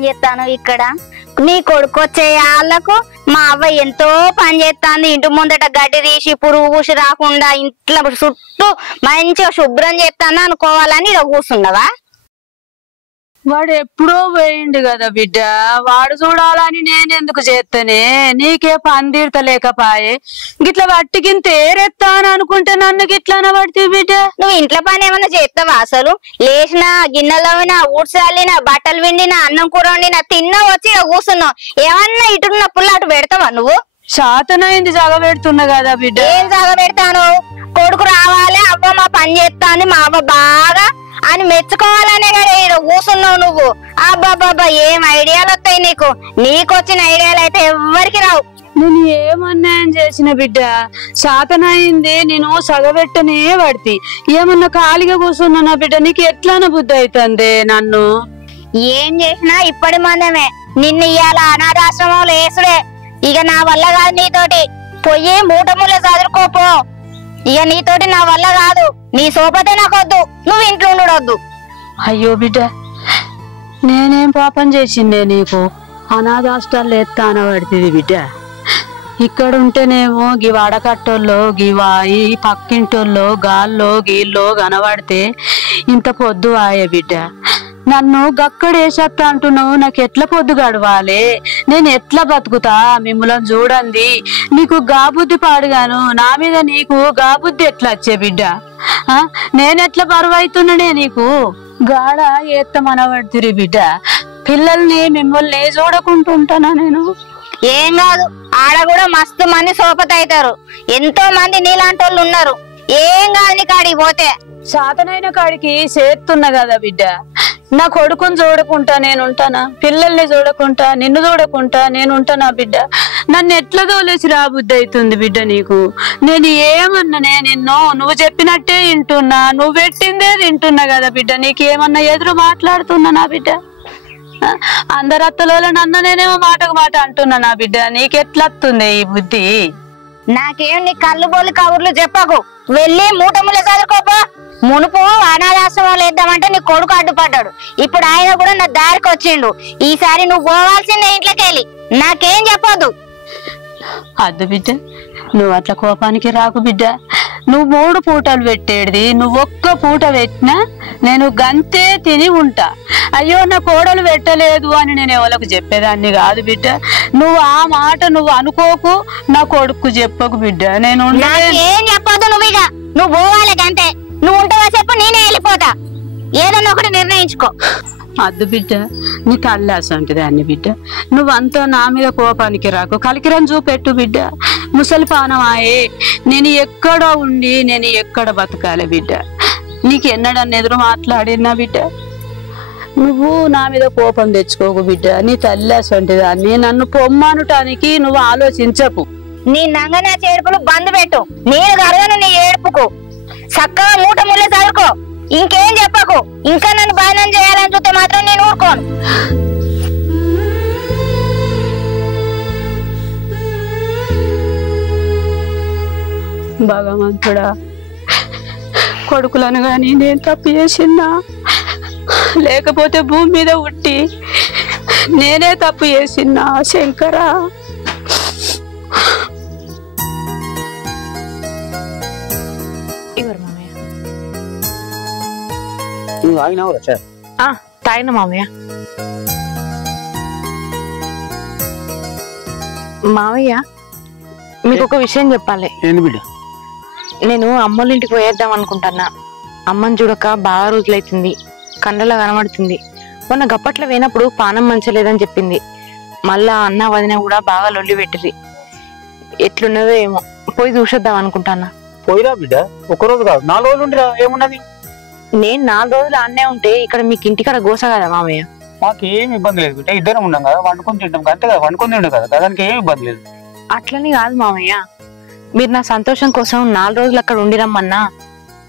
పని చేస్తాను ఇక్కడ నీ కొడుకొచ్చే వాళ్ళకు మా అవ్వ ఎంతో పని చేస్తాంది. ఇంటి ముందట గడ్డి తీసి పురుగు పూసి రాకుండా ఇంట్లో చుట్టూ మంచిగా శుభ్రం చేస్తాను అనుకోవాలని ఇలా కూర్చున్నావా? వాడు ఎప్పుడో పోయిండు కదా బిడ్డ, వాడు చూడాలని నేనెందుకు చేస్తానే? నీకే పని తీర్తలేకపాయే గిట్లా వట్టికింత ఏరెత్తా అని అనుకుంటే నన్ను గిట్లా పడితే బిడ్డ. నువ్వు ఇంట్లో పని ఏమన్నా చేస్తావా? అసలు లేచిన గిన్నెలవినా ఊడ్చాలినా బట్టలు విండినా అన్నం కూర వండినా తిన్నా వచ్చి ఇలా కూర్చున్నావు. ఏమన్నా ఇటున్న పుల్ల అటు పెడతావా నువ్వు? శాతనైంది జగ పెడుతున్నా కదా బిడ్డ. ఏం జగ పెడతాను? కొడుకు రావాలి అవ్వ మా పని చేస్తాను మా అవ్వ బాగా అని మెచ్చుకోవాలనే కదా ఇక్కడ కూర్చున్నావు నువ్వు. అబ్బాబ్బాబ్బా ఏం ఐడియాలు వస్తాయి నీకు? నీకొచ్చిన ఐడియాలు అయితే ఎవ్వరికి రావు. నేను ఏమన్నాయని చేసిన బిడ్డ, శాతనైంది నేను సగబెట్టనే పడితే ఏమన్నా ఖాళీగా కూర్చున్నా బిడ్డ. నీకు ఎట్లాన బుద్ధి అవుతుంది? నన్ను ఏం చేసినా ఇప్పటి మందమే. నిన్ను ఇవాళ అనాథాశ్రమంలో వేసుడే. ఇక నా వల్ల కాదు నీతోటి. పొయ్యి మూట ముళ్ళ చదువుకోపో. ఇక నీతోటి నా వల్ల కాదు. నీ సోపతే నాకొద్దు. నువ్వు ఇంట్లో ఉండొద్దు. అయ్యో బిడ్డ, నేనేం పాపం చేసిందే నీకు? అనాథాష్టాలు ఎత్తాన పడుతుంది బిడ్డ. ఇక్కడ ఉంటేనేమో గీ వాడకట్టోళ్ళు ఈ పక్కింటోళ్ళు గాల్లో గీల్లో కనబడితే ఇంత పొద్దు ఆయే బిడ్డ. నన్ను గక్కడేసేస్తా అంటున్నావు. నాకు ఎట్లా పొద్దు గడవాలి? నేను ఎట్లా బతుకుతా? మిమ్మల్ని చూడండి. నీకు గాబుద్ధి పాడుగాను, నా మీద నీకు గాబుద్ధి ఎట్లా వచ్చే బిడ్డ? నేనెట్లా బరువు అవుతున్నానే నీకు? గాడ ఎత్తమనబడుతురి బిడ్డ. పిల్లల్ని మిమ్మల్ని చూడకుంటుంటానా నేను? ఏం కాదు, ఆడ కూడా మస్తు మంది సోపత అవుతారు. ఎంతో మంది నీలాంటి వాళ్ళు ఉన్నారు. ఏం కాదు నీ కాడికి పోతే. శాతనైన కాడికి చేస్తున్నా కదా బిడ్డ. నా కొడుకుని చూడకుంటా నేనుంటానా? పిల్లల్ని చూడకుంటా నిన్ను చూడకుంటా నేనుంటానా బిడ్డ? నన్ను ఎట్లా తోలేసి రాబుద్ధి అవుతుంది బిడ్డ నీకు? నేను ఏమన్నానే నిన్ను? నువ్వు చెప్పినట్టే వింటున్నా, నువ్వు పెట్టిందే తింటున్నా కదా బిడ్డ. నీకేమన్నా ఎదురు మాట్లాడుతున్నా నా బిడ్డ? అందరు అత్తలో నన్న నేనేమో మాటకు మాట అంటున్నా నా బిడ్డ. నీకెట్లా వస్తుంది ఈ బుద్ధి? నాకేం నీ కళ్ళు బోలు కబుర్లు చెప్పకు. వెళ్ళి మూట ముళ్ళ చదువుకోపో. మునుపు అనాథాశ్రమంలో వేద్దామంటే నీ కొడుకు అడ్డుపడ్డాడు. ఇప్పుడు ఆయన కూడా నా దారికి వచ్చిండు. ఈసారి నువ్వు పోవాల్సిందే ఇంట్లోకి వెళ్ళి. నాకేం చెప్పొద్దు. అద్దు బిడ్డ, నువ్వు అట్లా కోపానికి రాకు బిడ్డ. నువ్వు 3 పూటలు పెట్టేది, నువ్వు ఒక్క పూట పెట్టినా నేను గంతే తిని ఉంటా. అయ్యో నా కోడలు పెట్టలేదు అని నేను ఎవరికి చెప్పేదాన్ని కాదు బిడ్డ. నువ్వు ఆ మాట నువ్వు అనుకోకు, నా కొడుకు చెప్పకు బిడ్డ. నేను ఏం చెప్పొద్దు. నువ్వు ఇక నువ్వు పోవాలి గంతే. నువ్వు ఉంటావా చెప్పు, నేనే వెళ్ళిపోతా. ఏదన్నా ఒకటి నిర్ణయించుకో. అద్దు బిడ్డ, నీ కళ్ళాసంటిది అన్ని బిడ్డ. నువ్వంతా నా మీద కోపానికి రాకు, కలికిరం చూపెట్టు బిడ్డ. ముసలి పానమాయే, నేను ఎక్కడ ఉండి నేను ఎక్కడ బతకాలి బిడ్డ? నీకు ఎన్నడన్నా ఎదురు మాట్లాడినా బిడ్డ? నువ్వు నా మీద కోపం తెచ్చుకోకు బిడ్డ. నీ తల్లాసంటిదాన్ని నన్ను పొమ్మనటానికి నువ్వు ఆలోచించకు. నీ నంగనా చేడుపులు బంద్ పెట్టు. నేను కరగను నీ ఏడుపుకు. చక్కగా మూట ముళ్ళ చదువుకో. ఇంకేం చెప్పకు. ఇంకా నన్ను బాధనం చేయాలని చూస్తే మాత్రం నేను ఊరుకోను. భగవంతుడా, కొడుకులను గాని నేను తప్పు చేసినా, లేకపోతే భూమి మీద ఉట్టి నేనే తప్పు చేసినా శంకరా. తాగిన మామయ్య. మామయ్య, మీకు ఒక విషయం చెప్పాలి. నేను అమ్మోళ్ళ ఇంటికి పోయేద్దాం అనుకుంటున్నా. అమ్మని చూడక బాగా రోజులైతుంది. కండలా కనబడుతుంది. మొన్న గప్పట్లో పోయినప్పుడు పానం మంచలేదని చెప్పింది. మళ్ళా అన్న వదిన కూడా బాగా లొల్లి పెట్టింది. ఎట్లున్నదో ఏమో, పోయి చూసేద్దాం అనుకుంటానా. పోయిరా బిడ్డ, ఒక్కరోజు కాదు 4 రోజులు ఉండిరా. ఏమున్నది? నేను 4 రోజులు అన్నే ఉంటే ఇక్కడ మీకు ఇంటికాడ గోస కదా మామయ్య. మాకేం ఇబ్బంది లేదు బిడ్డ. ఇద్దరం ఉన్నాం కదా, వండుకొని తింటాం అంతే కదా. వండుకొని తింటాం కదా, దానికి ఏం ఇబ్బంది లేదు. అట్లని కాదు మామయ్య, మీరు నా సంతోషం కోసం 4 రోజులు అక్కడ ఉండిరమ్మన్నా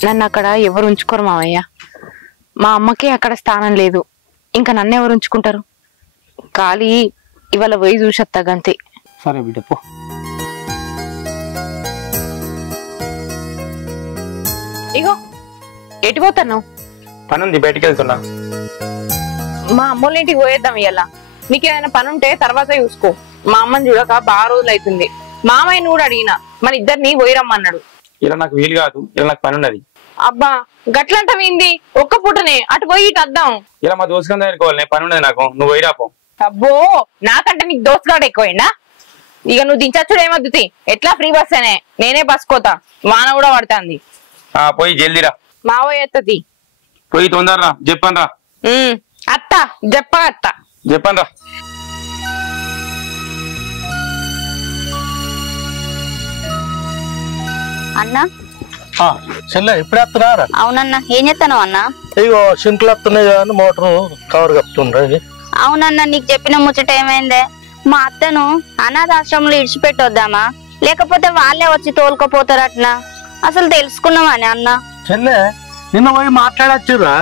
నన్ను అక్కడ ఎవరు ఉంచుకోరు మామయ్య. మా అమ్మకే అక్కడ స్థానం లేదు, ఇంకా నన్ను ఎవరు ఉంచుకుంటారు? ఖాళీ ఇవాళ పోయి చూసేస్తా గంతే. సరే బిడ్డ పో. ఇగో ఎటు పోతాను? పనుంది, బయటికి వెళ్తున్నా. మా అమ్మోళ్ళ ఇంటికి పోయేద్దాం ఇవాళ. నీకు ఏదైనా పని ఉంటే తర్వాత చూసుకో. మా అమ్మని చూడక బాగా రోజులు అవుతుంది. మామయ్యని కూడా అడిగిన, మన ఇద్దరిని పోయిరమ్మన్నాడు. ఇలా నాకు వీలు కాదు, ఇలా నాకు పని ఉన్నది. అబ్బా గట్లంటవేంది? ఒక్క పూటనే అటు పోయి ఇటు వద్దాం. ఇలా మా దోసుకొని దగ్గరికి పని ఉన్నది నాకు, నువ్వు పోయిరాపో. అబ్బో నాకంటే నీకు దోస్తుగాడు ఎక్కువైందా? ఇక నువ్వు దించచ్చుడు ఏమద్దుతి, ఎట్లా ఫ్రీ బస్ అనే నేనే బస్ కోతా, వాన కూడా పడుతుంది. పోయి జల్దీరా. మావయ్య ఎత్తది పోయి తొందరరా, చెప్పను రా. అత్త చెప్ప చెప్పను రా. అన్నా చెల్లె ఇప్పుడే వస్తున్నారా? అవునన్నా, ఏం చేస్తాను అన్నా? ఇగో సింకులు వస్తున్నాయి కానీ మోటార్ కవర్ కప్పుతుండ్రా. అవునన్నా, నీకు చెప్పిన ముచ్చట ఏమైందే? మా అత్తను అనాథాశ్రమంలో ఇడిచిపెట్టొద్దామా, లేకపోతే వాళ్ళే వచ్చి తోలుకపోతారట్నా? అసలు తెలుసుకున్నామని అన్న. చెల్లె నిన్న పోయి మాట్లాడచ్చురా,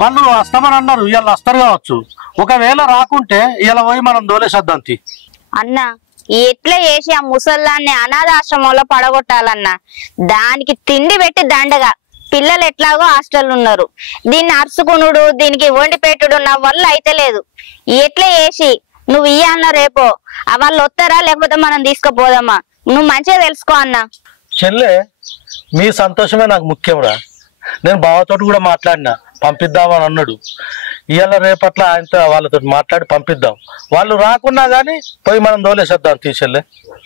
వాళ్ళు వస్తామని అన్నారు, ఇవాళ వస్తారు కావచ్చు. ఒకవేళ రాకుంటే ఇలా పోయి మనం దోలేసేద్దాం. అన్నా ఎట్లా చేసి ఆ ముసల్లాన్ని అనాథాశ్రమంలో పడగొట్టాలన్నా, దానికి తిండి పెట్టి దండగా. పిల్లలు ఎట్లాగో హాస్టల్ ఉన్నారు, దీన్ని అరుచుకునుడు దీనికి వండి పెట్టుడు నా వల్ల అయితే లేదు. ఎట్లా చేసి నువ్వు అన్న రేపో వాళ్ళు వస్తారా లేకపోతే మనం తీసుకుపోదామా? నువ్వు మంచిగా తెలుసుకో అన్నా. చెల్లె మీ సంతోషమే నాకు ముఖ్యంరా. నేను బావతో కూడా మాట్లాడినా, పంపిద్దామని అన్నాడు. ఇవాళ రేపట్ల ఆయనతో వాళ్ళతో మాట్లాడి పంపిద్దాం. వాళ్ళు రాకున్నా గానీ పోయి మనం దోలేసేద్దాం. తీసెళ్ళే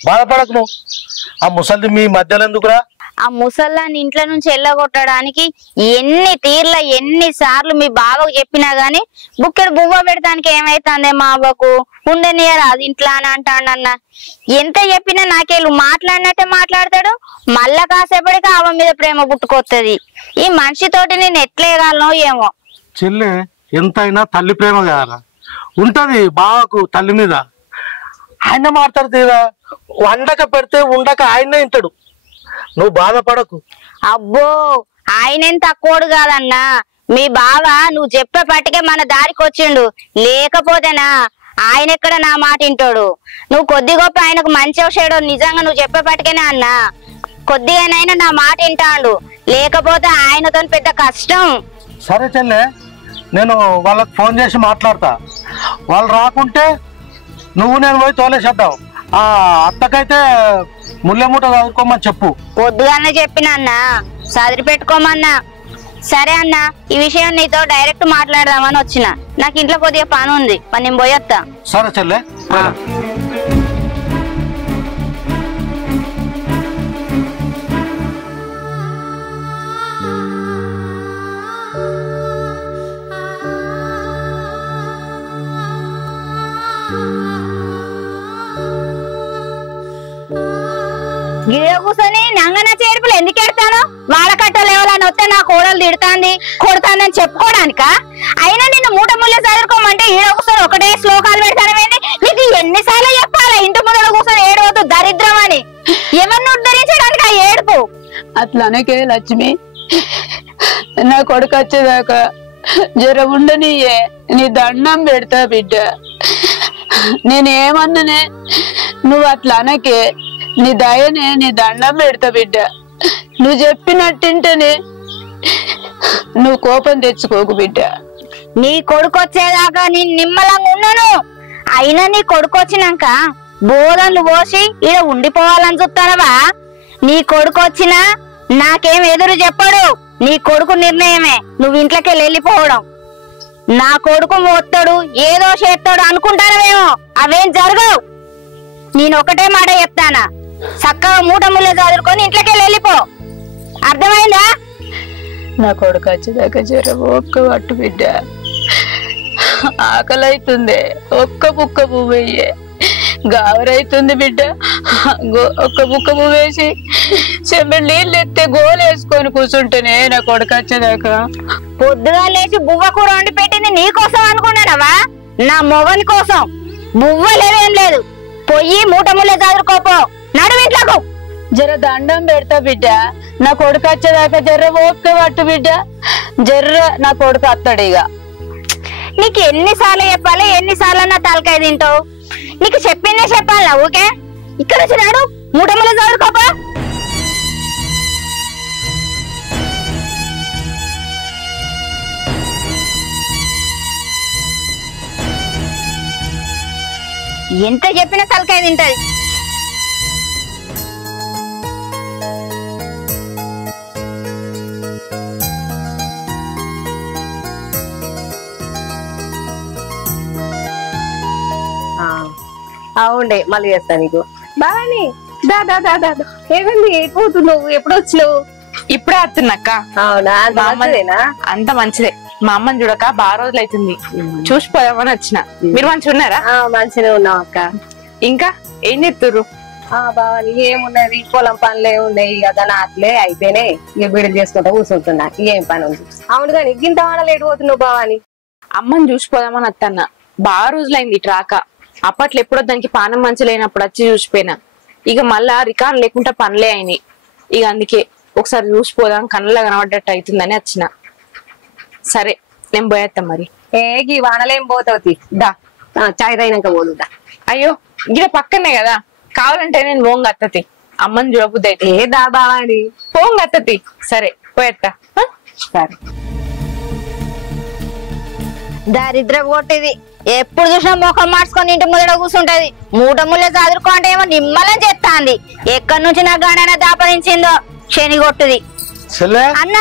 బాధపడకు నువ్వు. ఆ ముసలి మీ మధ్యలో ఎందుకురా? ఆ ముసల్లాన్ని ఇంట్లో నుంచి వెళ్ళగొట్టడానికి ఎన్ని తీర్ల ఎన్ని సార్లు మీ బావకు చెప్పినా గాని బుక్కెడు బువ్వ పెడతానికి ఏమైతుందే మా అవ్వకు, ఉండనియరా అది ఇంట్లో అని అంటాడన్న. ఎంత చెప్పినా నాకేళ్ళు మాట్లాడినట్టే మాట్లాడతాడు. మళ్ళా కాసేపటికి ఆవ మీద ప్రేమ పుట్టుకొత్తది. ఈ మనిషితోటి నేను ఎట్లేగాలనో ఏమో. చెల్లె ఎంతైనా తల్లి ప్రేమ కదా ఉంటది బావకు తల్లి మీద. ఆయన మాట్లాడుతీరా, వండక పెడితే ఉండక ఆయనే ఇంటాడు. నువ్వు బాధపడకు. అబ్బో ఆయనేం తక్కువడు కాదన్నా. మీ బావ నువ్వు చెప్పేపటికే మన దారికి వచ్చిండు, లేకపోతేనా ఆయన ఎక్కడ నా మాట వింటాడు? నువ్వు కొద్ది గొప్ప ఆయనకు మంచి చెడు నిజంగా నువ్వు చెప్పేపటికేనే అన్నా. కొద్దిగానైనా నా మాట వింటాడు, లేకపోతే ఆయనతో పెద్ద కష్టం. సరే చెల్లె, నేను వాళ్ళకి ఫోన్ చేసి మాట్లాడతా. వాళ్ళు రాకుంటే నువ్వు నేను పోయి తోలేసేద్దాం. ఆ అత్తకైతే ముల్లెమూట చదువుకోమని చెప్పు. పొద్దుగానే చెప్పిన అన్నా, సదిరి పెట్టుకోమన్నా. సరే అన్నా, ఈ విషయం నీతో డైరెక్ట్ మాట్లాడదామని వచ్చిన. నాకు ఇంట్లో కొద్దిగా పని ఉంది, మరి నేను పోయొత్తా. సరే చెల్లె. గిడ కూర్చొని నంగన చేర్పులు ఎందుకు ఎడతాను? వాడకట్టలు ఎవరైనా వస్తే నా కోడలు తిడుతాంది కొడుతాందని చెప్పుకోవడానిక? అయినా నిన్ను మూట ముళ్ళ చదువుకోమంటే ఈడ కూర్చొని ఒకటే శ్లోకాలు పెడతానమేంది? నీకు ఎన్నిసార్లు చెప్పాలా ఇంటి ముందర కూర్చొని ఏడవద్దు దరిద్రం అని? ఎవరిని ఉద్ధరించడానికి ఆ ఏడుపు? అట్లనకే లక్ష్మి, నా కొడుకు వచ్చేదాకా జర ఉండనియే, నీ దండం పెడతా బిడ్డ. నేనేమన్నానే, నువ్వు అట్లా అనకే, నీ దయనే, నీ దండం పెడతా బిడ్డ. నువ్వు చెప్పినట్టింటనే, నువ్వు కోపం తెచ్చుకోకు బిడ్డ. నీ కొడుకు వచ్చేదాకా నేను నిమ్మలంగా ఉన్నాను. అయినా నీ కొడుకు వచ్చినాక బోధనలు పోసి ఈడ ఉండిపోవాలని చూస్తానవా? నీ కొడుకు వచ్చినా నాకేం ఎదురు చెప్పడు. నీ కొడుకు నిర్ణయమే నువ్వు ఇంట్లోకి వెళ్ళిపోవడం. నా కొడుకు మోస్తాడు ఏదో చేస్తాడు అనుకుంటానవేమో, అవేం జరగవు. నేను ఒకటే మాట చెప్తానా, చక్కగా మూట ముళ్ళ చదువుకొని ఇంట్లోకి వెళ్ళిపో. అర్థమైందా? నా కొడుకు వచ్చేదాకా జర ఒక్క పట్టు బిడ్డ. ఆకలి అవుతుంది, ఒక్క బుక్క పువ్వయ్యే. గావరైతుంది బిడ్డ, ఒక్క బుక్క పువ్వేసి చెంబడి నీళ్ళు ఎత్తే గోలేసుకొని కూర్చుంటేనే నా కొడుకు వచ్చేదాకా. పొద్దుగా లేచి బువ్వ కూర వండి పెట్టింది నీ కోసం అనుకున్నానవా? నా మొగని కోసం. బువ్వ లేదేం లేదు, పొయ్యి మూట ముళ్ళ చదువుకోపో. నడు ఇంట్లోకు. జర దండం పెడతా బిడ్డ, నా కొడుకు వచ్చేదాకా జర్ర ఓపిక పట్టు బిడ్డ. జర్ర నా కొడుకు వస్తాడు. ఇక నీకు ఎన్నిసార్లు చెప్పాలి, ఎన్నిసార్లు నా తలకాయ తింటావు? నీకు చెప్పిందే చెప్పాలా ఊకే? ఇక్కడ వచ్చి నాడు మూట ముళ్ళ చదువుకోపో. ఎంత చెప్పినా తలకాయ తింటది. అవుండే మళ్ళీ చేస్తా నీకు. బాగాని దా దా దా దా ఏమైంది? పోతున్నావు? ఎప్పుడు వచ్చినావు? ఇప్పుడే వస్తున్నక్క. అవునా? మంచిదేనా? అంత మంచిదే. మా అమ్మని చూడక బాగా రోజులు అవుతుంది, చూసిపోదామని వచ్చిన. మీరు మంచిగా ఉన్నారా? మంచిగా ఉన్నావు అక్క. ఇంకా ఏం చెప్తుర్రు? బావని ఏమున్నది, పొలం పనులే ఉన్నాయి కదా, నాట్లే అయిపోయినాయి. ఇక బిడ్డలు చేసుకుంటా కూర్చుంటున్నా. ఏం పని ఉంది? అవును కానీ గింత వాడలేటు పోతున్నావు బావాని? అమ్మని చూసిపోదామని వస్తన్న. బాగా రోజులైంది ఇటు రాక. అప్పట్లో ఎప్పుడో దానికి పానం మంచి లేనప్పుడు వచ్చి చూసిపోయినా. ఇక మళ్ళా రికార్డు లేకుండా పనులే అయినాయి. ఇక అందుకే ఒకసారి చూసిపోదాం, కళ్ళలో కనబడ్డట్టు అవుతుందని వచ్చిన. సరే నేను పోయేస్తా మరి. ఈ వానలేం పోతావు? దా చాయ్ తాగినాక పోదుదా. అయ్యో గిడ పక్కనే కదా, కావాలంటే నేను పోంగ అత్తతి. అమ్మని చూడబుద్ది అయితే దా బావాని పోంగ అత్తతి. సరే పోయేస్తా. సరే. దారిద్ర కొట్టిది. ఎప్పుడు చూసినా ముఖం మార్చుకొని ఇంటి ముందర కూర్చుంటది. మూట ముళ్ళ చదువుకుంటే ఏమో నిమ్మలం చేస్తాంది. ఎక్కడి నుంచి నా గాడన దాపరించిందో శని కొట్టుది. అన్న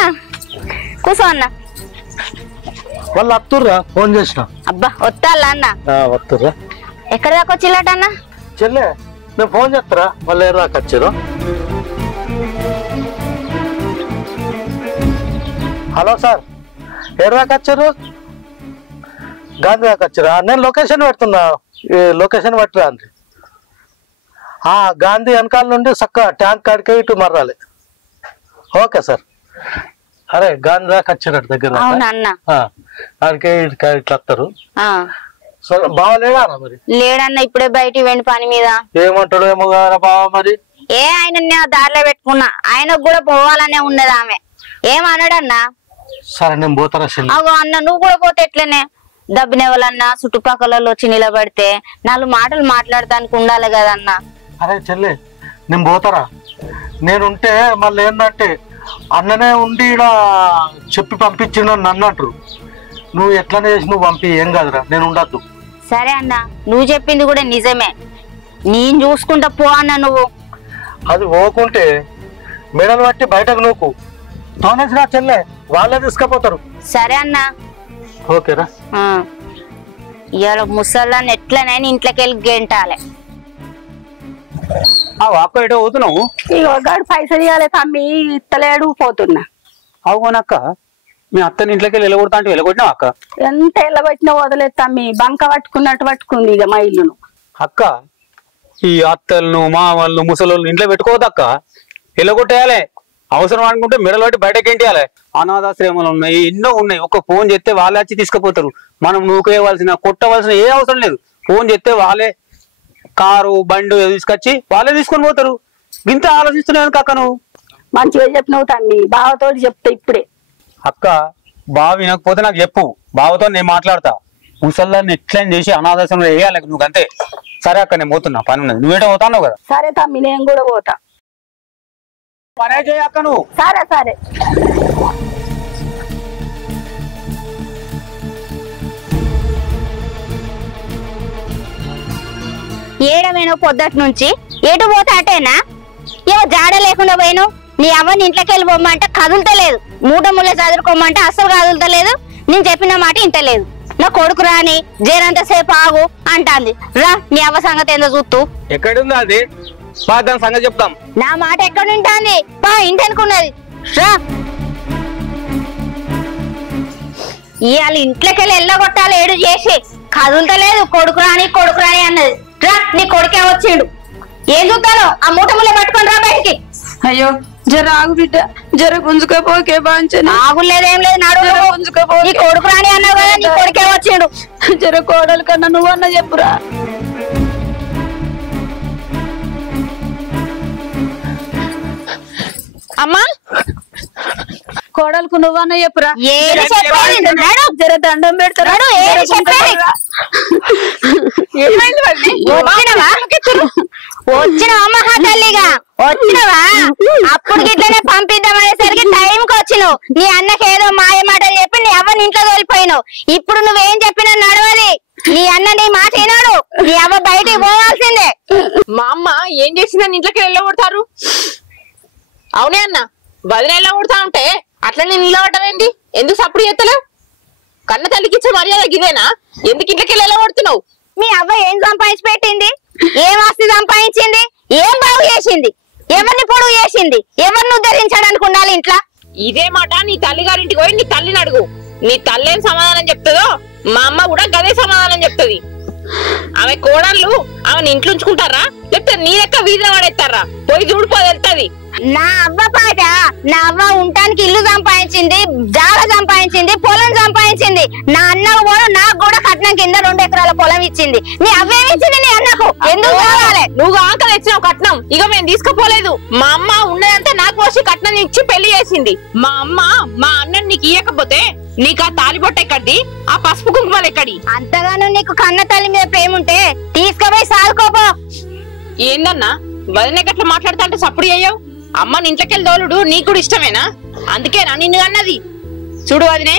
కూర్చో అన్న. వాళ్ళు వస్తుర్రా? ఫోన్ చేసిన. అబ్బా వస్తాలా అన్న? వస్తుర్రా. ఎక్కడ దాకా వచ్చిల్లట అన్న? చెల్లె నేను ఫోన్ చేస్తారా? వాళ్ళు ఏరు దాకా వచ్చారు. హలో సార్, ఏరు దాకా వచ్చారు? గాంధీ దాకా వచ్చారా? నేను లొకేషన్ పెడుతున్నా, లొకేషన్ పెట్టరా అండి. గాంధీ వెనకాల నుండి చక్క ట్యాంక్ కాడికే ఇటు మర్రాలి. Okay sir. అరే గాంధీ దాకా వచ్చారట దగ్గర. ఆడికే ఇట్లా వస్తారు. బావలేడా మరి? లేడన్న, ఇప్పుడే బయటికి వెండి పని మీద. ఏమంటాడు ఏమో కదా బావ మరి. ఆయన నేను దారిలో పెట్టుకున్నా, ఆయనకు కూడా పోవాలనే ఉన్నది. ఆమె ఏమన్నాడన్నా? సరే నేను పోతారా? అగో అన్న, నువ్వు కూడా పోతే ఎట్లనే? దబ్బినెవలన్నా చుట్టుపక్కల వచ్చి నిలబడితే 4 మాటలు మాట్లాడటానికి ఉండాలి కదన్నా. అరే చెల్లె నేను పోతారా? నేనుంటే మళ్ళీ ఏంటంటే అన్ననే ఉండి ఇలా చెప్పి పంపించిన నన్ను అంటారు. నువ్వు ఎట్లనే చేసి నువ్వు పంపి ఏం కాదురా, నేను ఉండద్దు. సరే అన్న, నువ్వు చెప్పింది కూడా నిజమే. నేను చూసుకుంటా పో అన్న. నువ్వు అది పోకుంటే మెడలు పట్టి బయటకు నూకు తోనేసినా చెల్లె, వాళ్ళే తీసుకుపోతారు. సరే అన్న. ఓకేరా. ఇవాళ ముసళ్ళని ఎట్లనైనా ఇంట్లోకి వెళ్ళి గెంటాలి. అక్క ఎటో పోతున్నావు? ఇగోగాడు పైసలు ఇవ్వాలి తమ్మి, ఇత్తలేడు, పోతున్నా. అవునక్క, మీ అత్తని ఇంట్లోకి వెళ్ళి వెళ్ళగొడతా అంటే వెళ్ళగొట్టినావు అక్క? ఎంత వెళ్ళగొట్టినా వదలేదు తమ్మి, బంక పట్టుకున్నట్టు పట్టుకుంది ఇక మా ఇల్లును. అక్క ఈ అత్తలను మామలను ముసలు ఇంట్లో పెట్టుకోవద్దు అక్క, వెళ్ళగొట్టేయాలి. అవసరం అనుకుంటే మెడలు పట్టి బయటకి ఏంటియాలి. అనాథాశ్రమాలు ఉన్నాయి, ఎన్నో ఉన్నాయి. ఒక ఫోన్ చేస్తే వాళ్ళే వచ్చి తీసుకుపోతారు. మనం నూకేయవలసిన కొట్టవలసిన ఏ అవసరం లేదు. ఫోన్ చేస్తే వాళ్ళే కారు బండి తీసుకొచ్చి వాళ్ళే తీసుకొని పోతారు. ఇంత ఆలోచిస్తున్నాను అక్క. నువ్వు మంచిగా చెప్పినవు తమ్మి, బావతో చెప్తా ఇప్పుడే. అక్క బావ వినకపోతే నాకు చెప్పు, బావతో నేను మాట్లాడతా. ముసల్లాన్ని ఎట్లా చేసి అనాథాశ్రమంలో వేయాలి నువ్వు అంతే. సరే అక్క నేను పోతున్నా, పని ఉన్నది. నువ్వేటో పోతావు కదా? సరే తమ్మి, నేను కూడా పోతా. పనే చేయ అక్క నువ్వు. సరే సరే. ఏడవేను పొద్దుటి నుంచి ఎటు పోతే అటేనా? ఏమో జాడ లేకుండా పోయాను. నీ అవ్వని ఇంట్లోకి వెళ్ళి పోమ్మంటే కదులుతలేదు. మూట ముళ్ళ చదువుకోమంటే అస్సలు కదులుతలేదు. నేను చెప్పిన మాట ఇంటలేదు. నా కొడుకు రాని జరంతసేపు ఆగు అంటాంది. రా నీ అవ్వ సంగతి ఏందో చూస్తూ. ఎక్కడుంది అది? దాని సంగతి చెప్తాం. నా మాట ఎక్కడ వింటాంది? పా ఇంటి అనుకున్నది. రా ఇవాళ ఇంట్లోకి వెళ్ళి ఎల్లగొట్టాలి. ఏడు చేసి కదులుతలేదు. కొడుకు రాని అన్నది. రా నీ కొడుకే వచ్చిండు. ఏం చూస్తాను? ఆ మూట ముళ్ళ పట్టుకొని రా బయటికి. అయ్యో జర ఆగు బిడ్డ, జర గుంజుకపోకే బాంచని. ఆగులేదేం లేదు, నాడు గుంజుకపో. నీ కొడుకు రాని అన్నావు కదా, నీ కొడుకే వచ్చిండు. జర కోడలు కన్నా నువ్వన్నా చెప్పురా. అమ్మా కోడలకు నువ్వన్నా చెప్పురా. ఏది చెప్పేది? నడు. జర దండం పెడతాడు. ఏది చెప్పేది? వచ్చినవా మహాతల్లిగా? వచ్చినవా? అప్పుడు గిట్లనే పంపిద్దామనేసరికి టైంకి వచ్చినావు. నీ అన్నకి ఏదో మాయ మాటలు చెప్పి నీ అవ్వని ఇంట్లో తోలిపోయినావు. ఇప్పుడు నువ్వేం చెప్పినా నడవది. నీ అన్న నీ మాట వినాడు. నీ అవ్వ అవ్వ బయటికి పోవాల్సిందే. మా అమ్మ ఏం చేసిందని ఇంట్లోకి వెళ్ళగొడతారు? అవునే అన్న, వదిన వెళ్ళగొడతా ఉంటే అట్లా నేను నిలబడ్డావేంటి? ఎందుకు సప్పుడు చేస్తలేవు? కన్న తల్లికి ఇచ్చే మర్యాద గిదేనా? ఎందుకు ఇంట్లోకి వెళ్ళగొడుతున్నావు? మీ అవ్వ ఏం సంపాదించి పెట్టింది? ఏం ఆస్తి సంపాదించింది? ఏం బాగు చేసింది? ఎవరిని పొడుగు చేసింది? ఎవరిని ఉద్ధరించడానికి ఉండాలి ఇంట్లో? ఇదే మాట నీ తల్లి గారింటికి పోయి నీ తల్లిని అడుగు. నీ తల్లి ఏం సమాధానం చెప్తుందో మా అమ్మ కూడా గదే సమాధానం చెప్తుంది. ఆమె కోడళ్ళు ఆమెను ఇంట్లో ఉంచుకుంటారా లేకపోతే నీ లెక్క వీధిన పడేస్తారా? పోయి చూడిపోదు వెళ్తుంది. నా అవ్వ పాట, నా అవ్వ ఉండటానికి ఇల్లు సంపాదించింది, జాగ సంపాదించింది, పొలం సంపాదించింది. నా అన్నకు కూడా నాకు కూడా కట్నం కింద 2 ఎకరాల పొలం ఇచ్చింది. నీ అవ్వేమిచ్చింది నీ అన్నకు? ఎందుకు కావాలి? నువ్వు ఆకలి తెచ్చినావు కట్నం, ఇక మేము తీసుకుపోలేదు. మా అమ్మ ఉన్నదంతా నాకు పోసి కట్నం ఇచ్చి పెళ్లి చేసింది. మా అమ్మ మా అన్నని నీకు ఇయ్యకపోతే నీకు ఆ తాలిబొట్ట ఎక్కడి, ఆ పసుపు కుంకుమలు ఎక్కడి? అంతగానో నీకు కన్న తల్లి మీద ప్రేమ ఉంటే తీసుకుపోయి సాదుకోపో. ఏందన్నా వదిన గట్లా మాట్లాడుతా అంటే సప్పుడు అయ్యావు? అమ్మని ఇంట్లోకెళ్ళి దోలుడు నీకు కూడా ఇష్టమేనా? అందుకేనా నిన్ను అన్నది? చూడు వదినే,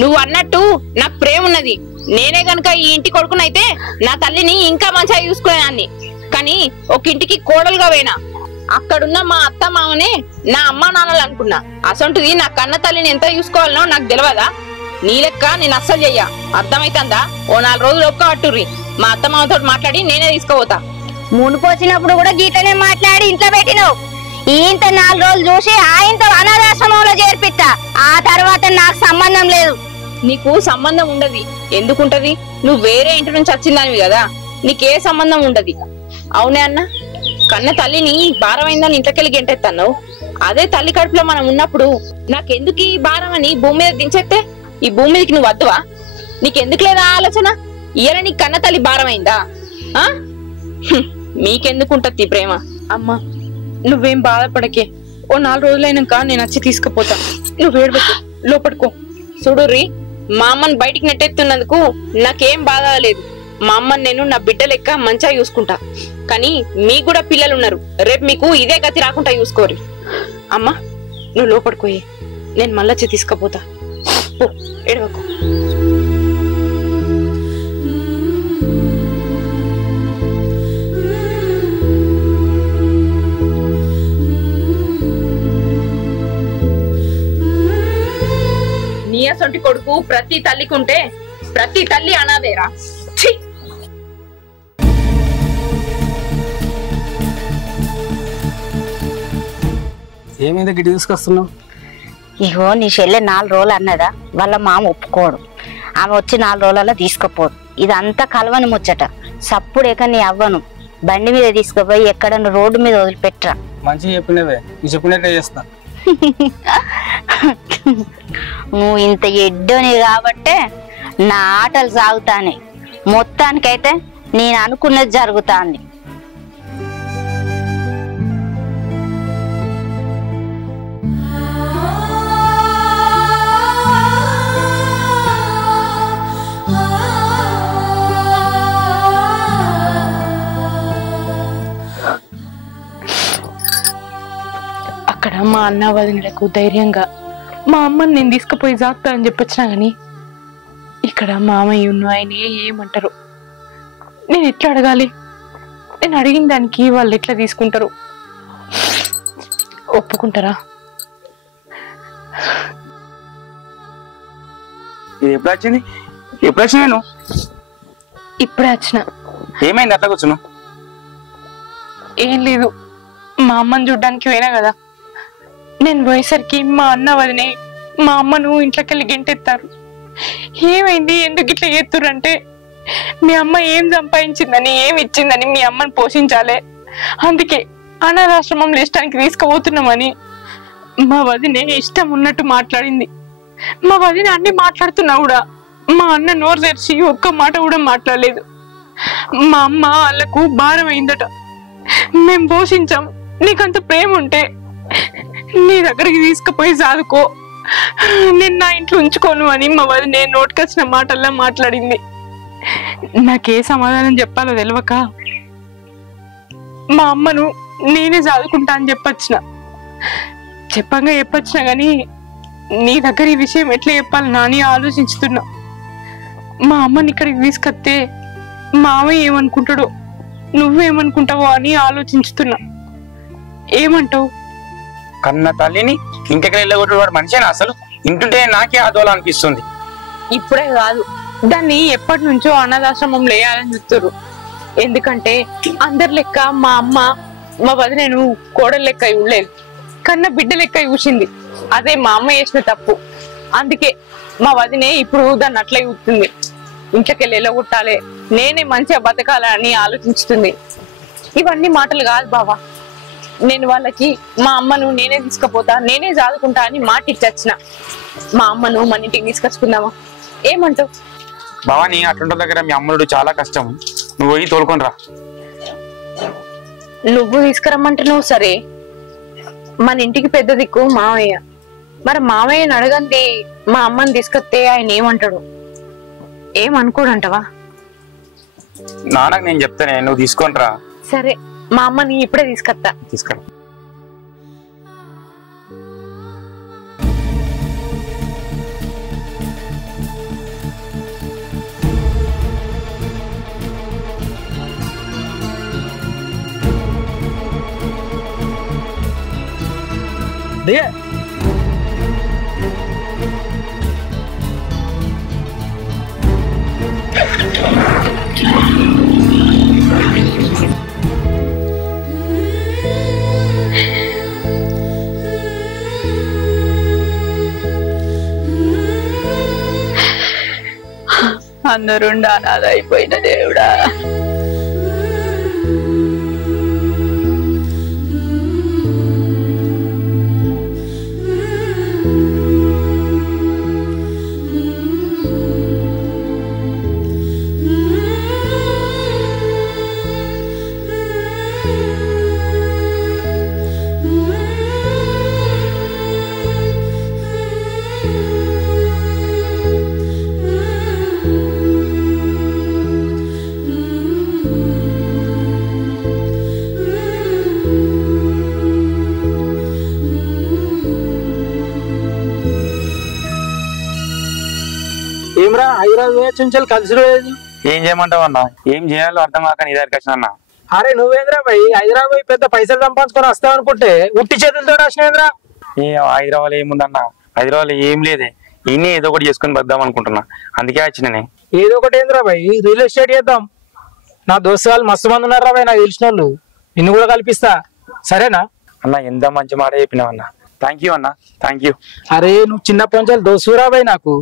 నువ్వు అన్నట్టు నాకు ప్రేమ ఉన్నది. నేనే గనుక ఈ ఇంటి కొడుకునైతే నా తల్లిని ఇంకా మంచిగా చూసుకునేదాన్ని. కానీ ఒక ఇంటికి కోడలుగా పోయినా అక్కడున్న మా అత్త మామనే నా అమ్మా నాన్నలు అనుకున్నా. అసంటిది నా కన్న తల్లిని ఎంత చూసుకోవాలనో నాకు తెలియదా? నీ లెక్క నేను అస్సలు చెయ్య. అర్థమైతుందా? ఓ 4 రోజులు ఒక్క పట్టుర్రి, మా అత్త మామతో మాట్లాడి నేనే తీసుకుపోతా. మునిపోసినప్పుడు కూడా గీతనే మాట్లాడి ఇంట్లో పెట్టినావు. ఇంత 4 రోజులు చూసి ఆయనతో అనాథాశ్రమంలో చేర్పిస్తా. ఆ తర్వాత నాకు సంబంధం లేదు. నీకు సంబంధం ఉండదు. ఎందుకుంటది? నువ్వు వేరే ఇంటి నుంచి వచ్చిందానివి కదా, నీకే సంబంధం ఉండదు. అవునే అన్న, కన్న తల్లిని భారమైందని ఇంట్లోకెళ్ళి గెంటెత్తాను. అదే తల్లి కడుపులో మనం ఉన్నప్పుడు నాకెందుకు ఈ భారం అని భూమి మీద దించేస్తే ఈ భూమి మీదకి నువ్వు వద్దువా? నీకెందుకు లేదా ఆలోచన? ఇయ్యాల నీ కన్న తల్లి భారమైందా? మీకెందుకుంటది ప్రేమ? అమ్మా నువ్వేం బాధపడకే, ఓ 4 రోజులైనాక నేను వచ్చి తీసుకుపోతా. నువ్వు ఏడవకు, లోపడుకో. చూడుర్రి, మా అమ్మని బయటికి నెట్టెత్తున్నందుకు నాకేం బాధ లేదు. మా అమ్మని నేను నా బిడ్డ లెక్క మంచిగా చూసుకుంటా. కానీ మీకు కూడా పిల్లలు ఉన్నారు, రేపు మీకు ఇదే గతి రాకుండా చూసుకోరు. అమ్మా నువ్వు లోపడుకోయే, నేను మళ్ళొచ్చి తీసుకుపోతా. ఏడవకు. నీ అసొంటి కొడుకు ప్రతి తల్లికి ఉంటే ప్రతి తల్లి అనాథేరా. ఏమైంది గిట్టి తీసుకొస్తున్నావు? ఇగో నీ చెల్లె 4 రోజులు అన్నదా, వాళ్ళ మామ ఒప్పుకోడు. ఆమె వచ్చి 4 రోజులలో తీసుకుపోదు. ఇదంతా కలవని ముచ్చట. సప్పుడేక నీ అవ్వను బండి మీద తీసుకుపోయి ఎక్కడన్నా రోడ్డు మీద వదిలిపెట్టరా. మంచిగా చెప్పినవే, నీ చెప్పినట్టే చేస్తా. నువ్వు ఇంత ఎడ్డోని కాబట్టే నా ఆటలు సాగుతానే. మొత్తానికైతే నేను అనుకున్నది జరుగుతాంది. అక్కడ మా అన్న వదినలకు ధైర్యంగా మా అమ్మని నేను తీసుకుపోయి జాగ్రత్త అని చెప్పొచ్చినా గాని ఇక్కడ మామయ్య ఆయన ఏమంటారు? నేను ఎట్లా అడగాలి? నేను అడిగిన దానికి వాళ్ళు ఎట్లా తీసుకుంటారు? ఒప్పుకుంటారా? ఎప్పుడు వచ్చింది? ఎప్పుడు వచ్చిన? నేను ఇప్పుడే వచ్చిన. ఏమైంది అట్లా కూర్చున్నావు? ఏం లేదు, మా అమ్మని చూడ్డానికి పోయినా కదా, నేను పోయేసరికి మా అన్న వదినే మా అమ్మను ఇంట్లోకెళ్ళి గెంటెత్తారు. ఏమైంది, ఎందుకు ఇట్లా చేస్తుర్రు అంటే, మీ అమ్మ ఏం సంపాదించిందని ఏమి ఇచ్చిందని మీ అమ్మని పోషించాలే, అందుకే అనాథాశ్రమంలో ఇష్టానికి తీసుకుపోతున్నామని మా వదినే ఇష్టం ఉన్నట్టు మాట్లాడింది. మా వదిన అన్ని మాట్లాడుతున్నా కూడా మా అన్న నోరు తెరిచి ఒక్క మాట కూడా మాట్లాడలేదు. మా అమ్మ వాళ్ళకు భారం అయిందట. మేం పోషించాం, నీకంత ప్రేమ ఉంటే నీ దగ్గరికి తీసుకుపోయి సాదుకో, నేను నా ఇంట్లో ఉంచుకోను అని మా వదిన నోటికొచ్చిన మాటల్లా మాట్లాడింది. నాకే సమాధానం చెప్పాలో తెలియక మా అమ్మను నేనే చదువుకుంటా అని చెప్పొచ్చినా గాని నీ దగ్గర ఈ విషయం ఎట్లా చెప్పాలి అని ఆలోచించుతున్నా. మా అమ్మని ఇక్కడికి తీసుకొస్తే మామయ్య ఏమనుకుంటాడో నువ్వేమనుకుంటావో అని ఆలోచించుతున్నా. ఏమంటావు? కన్న తల్లిని ఇంకెక్కడ వెళ్ళగొట్టు వాడు మనిషేనా అసలు? ఇంటుంటే నాకే ఆదోళన అనిపిస్తుంది. ఇప్పుడే కాదు, దాన్ని ఎప్పటి నుంచో అనాథాశ్రమంలో వేయాలని చూస్తారు. ఎందుకంటే అందరి లెక్క మా అమ్మ మా వదినను కోడలు లెక్క ఇవ్వలేదు, కన్న బిడ్డ లెక్క చూసింది. అదే మా అమ్మ చేసిన తప్పు. అందుకే మా వదినే ఇప్పుడు దాన్ని అట్లా చూస్తుంది. ఇంట్లోకి వెళ్ళి వెళ్ళగొట్టాలి, నేనే మంచిగా బతకాలని ఆలోచించుతుంది. ఇవన్నీ మాటలు కాదు బావా. నేను వాళ్ళకి మా అమ్మను నేనే తీసుకుపోతా, నేనే చదువుకుంటా అని మాట ఇచ్చొచ్చిన. మా అమ్మను మన ఇంటికి తీసుకొచ్చుకుందామా? ఏమంటావు? భవాని అట్లుంట దగ్గర మీ అమ్మనుడు చాలా కష్టం, నువ్వు పోయి తోలుకొని రా. నువ్వు తీసుకురమ్మంటున్నావు సరే, మన ఇంటికి పెద్ద దిక్కు మామయ్య. మరి మామయ్యని అడగండి మా అమ్మని తీసుకొస్తే ఆయన ఏమంటాడు? ఏమనుకోడంటవా? నాన్నకు నేను చెప్తానే, నువ్వు తీసుకొని రా. సరే, మా అమ్మని ఇప్పుడే తీసుకొస్తా. తీసుకురా. అందరుండా అనాథ అయిపోయిన దేవుడా. ఏమరా హైదరాబాద్ నుంచి కలిసి ఏం చేయమంటావు అన్న? ఏం చేయాలో అర్థం కాక నీ దగ్గరికి వచ్చిన అన్న. అరే నువ్వేంద్రా భయ్ హైదరాబాద్ పెద్ద పైసలు సంపాదించుకొని వస్తావు అనుకుంటే ఉట్టి చేతులతో రాసినేంద్రా. ఏ హైదరాబాద్ ఏముందన్న? హైదరాబాద్ ఏం లేదే, ఈయనే ఏదో ఒకటి చేసుకుని బద్దాం అనుకుంటున్నా, అందుకే వచ్చిననే. ఏదో ఒకటి ఏంద్రా భయ్, రియల్ ఎస్టేట్ చేద్దాం. నా దోస్తు వాళ్ళు మస్తు మంది ఉన్నారా భయ్ నాకు తెలిసిన వాళ్ళు, నిన్ను కూడా కల్పిస్తా, సరేనా? అన్న ఎంత మంచి మాట చెప్పినావు అన్న, థ్యాంక్ యూ అన్న, థ్యాంక్ యూ. అరే నువ్వు చిన్నప్పటి నుంచి దోస్తురా భయ్, నాకు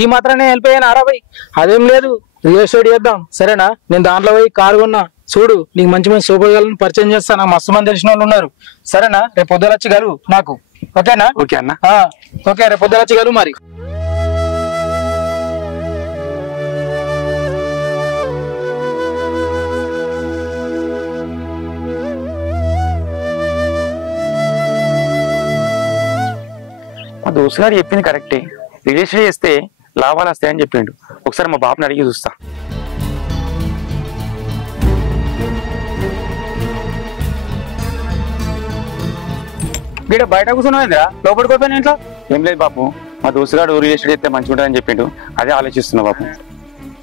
ఈ మాత్రమే హెల్ప్ అయ్యాను అరా భయ్. అదేం లేదు, రియల్ ఎస్టేట్ చేద్దాం సరేనా? నేను దాంట్లో పోయి కారు కొన్నా, చూడు నీకు మంచి మంచి సూపర్గాలను పరిచయం చేస్తా, నాకు మస్తు మంది తెలిసిన వాళ్ళు ఉన్నారు, సరేనా? రేపు పొద్దున వచ్చి కలువు నాకు, ఓకేనా? ఓకే అన్న. ఓకే, రేపు పొద్దున వచ్చి కలువు మరి. మా దోస్తు గారు చెప్పింది కరెక్టే, రిజిస్టర్ చేస్తే లాభాలు వస్తాయని చెప్పిండు. ఒకసారి మా బాబుని అడిగి చూస్తా. గీడ బయట కూర్చున్నావురా, లోపలికి పోయిన ఇంట్లో? ఏం లేదు బాబు, మా దోస్తు గారు రియల్ ఎస్టేట్ చేస్తే మంచిగా ఉంటుందని చెప్పిండు, అదే ఆలోచిస్తున్నా బాబు.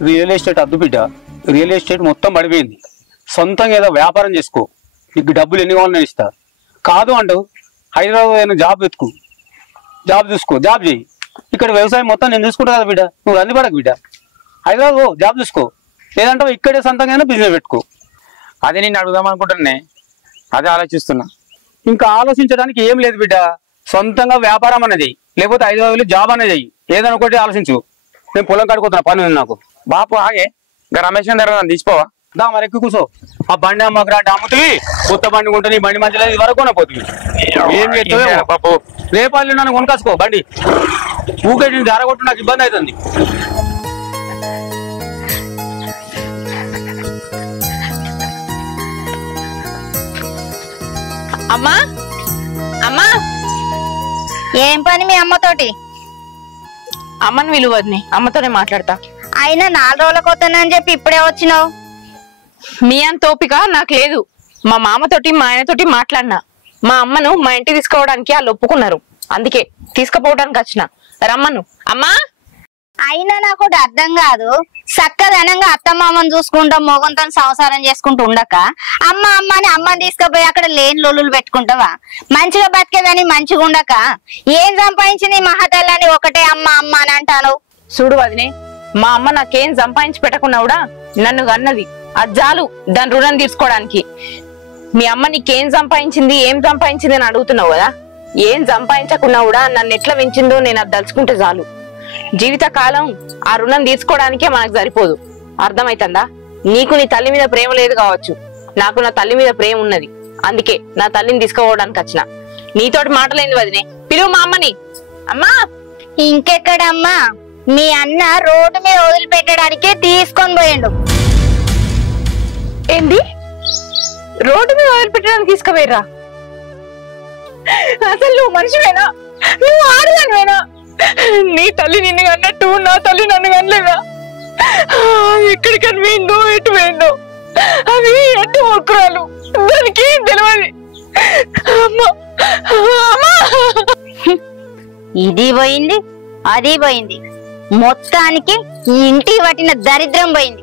రియల్ ఎస్టేట్ అద్దు బిడ్డ, రియల్ ఎస్టేట్ మొత్తం పడిపోయింది. సొంతంగా ఏదో వ్యాపారం చేసుకో, నీకు డబ్బులు ఎన్ని కావాలని నేను ఇస్తా. కాదు అంటూ హైదరాబాద్ అయినా జాబ్ వెతుకు, జాబ్ చూసుకో, జాబ్ చేయి. ఇక్కడ వ్యవసాయం మొత్తం నేను చూసుకుంటా కదా బిడ్డ, నువ్వు రంది పడకు బిడ్డ. హైదరాబాద్ జాబ్ చూసుకో, లేదంటే ఇక్కడే సొంతంగా బిజినెస్ పెట్టుకో. అదే నేను అడుగుదాం అనుకుంటున్నానే, అదే ఆలోచిస్తున్నా. ఇంకా ఆలోచించడానికి ఏం లేదు బిడ్డ, సొంతంగా వ్యాపారం అనేది, లేకపోతే హైదరాబాద్ జాబ్ అనేది ఏదైనా ఒకటి ఆలోచించు. నేను పొలం కడుకుతున్నా, పని ఉంది నాకు. బాపు ఆగే, ఇంకా రమేష్ దగ్గర నన్ను తీసిపోవా? దా మరి ఎక్కువ కూర్చో. ఆ బండి అమ్మకరా అమ్ముతుంది, కొత్త బండి కొంటుంది, బండి మధ్యలో ఇది వరకు కొనపోతుంది. ఏం చేస్తావు బాపు? రేపాళ్ళు నన్ను కొనకాసుకో బండి, ఊకే నేను ధరగొట్టు నాకు ఇబ్బంది అవుతుంది. అమ్మా అమ్మా, ఏం పని మీ అమ్మతోటి? అమ్మని విలువద్ని, అమ్మతోనే మాట్లాడతా. అయినా 4 రోజులకు వస్తానని చెప్పి ఇప్పుడే వచ్చినావు. మీ అంత ఓపిక నాకు లేదు. మా మామతోటి మా ఆయనతోటి మాట్లాడినా, మా అమ్మను మా ఇంటికి తీసుకోవడానికి వాళ్ళు ఒప్పుకున్నారు, అందుకే తీసుకుపోవడానికి వచ్చిన. రమ్మను. అమ్మా అయినా నాకు అర్థం కాదు, చక్కదనంగా అత్తమామని చూసుకుంటా మొగంతో సంసారం చేసుకుంటూ ఉండక అమ్మ అమ్మ అని అమ్మని తీసుకుపోయి అక్కడ లేని లొల్లులు పెట్టుకుంటావా? మంచిగా బతికేదని మంచిగా ఉండక ఏం సంపాదించింది మహాతల్లని ఒకటే అమ్మ అమ్మ అని అంటాను. చూడు వదినే, మా అమ్మ నాకేం సంపాదించి పెట్టకున్నా కూడా నన్ను అన్నది, అది చాలు దాని రుణం తీర్చుకోవడానికి. మీ అమ్మ నీకేం సంపాదించింది ఏం సంపాదించింది అని అడుగుతున్నావు కదా, ఏం సంపాదించకున్నా కూడా నన్ను ఎట్లా పెంచిందో నేను అది దలుచుకుంటే చాలు. జీవితకాలం ఆ రుణం తీర్చుకోవడానికే మనకు సరిపోదు. అర్థమైతుందా? నీకు నీ తల్లి మీద ప్రేమ లేదు కావచ్చు, నాకు నా తల్లి మీద ప్రేమ ఉన్నది. అందుకే నా తల్లిని తీసుకోవడానికి వచ్చిన. నీతోటి మాటలేంది వదినే, పిలువు మా అమ్మని. అమ్మా. ఇంకెక్కడమ్మా, మీ అన్న రోడ్డు మీద వదిలిపెట్టడానికి తీసుకొని పోయిండు. ఏంది? రోడ్డు మీద వదిలిపెట్టడానికి తీసుకుపోయిర్రా? అసలు నువ్వు మనిషివేనా? నువ్వు ఆడదానివేనా? నీ తల్లి నిన్ను అన్నట్టు నా తల్లి నన్ను అనలేదా? ఎక్కడికి పోయిందో ఎటు పోయిందో, అవి ఎటు మొక్కురాలు, దానికి ఏం తెలియదు. ఇది పోయింది అది పోయింది, మొత్తానికి ఈ ఇంటికి పట్టిన దరిద్రం పోయింది.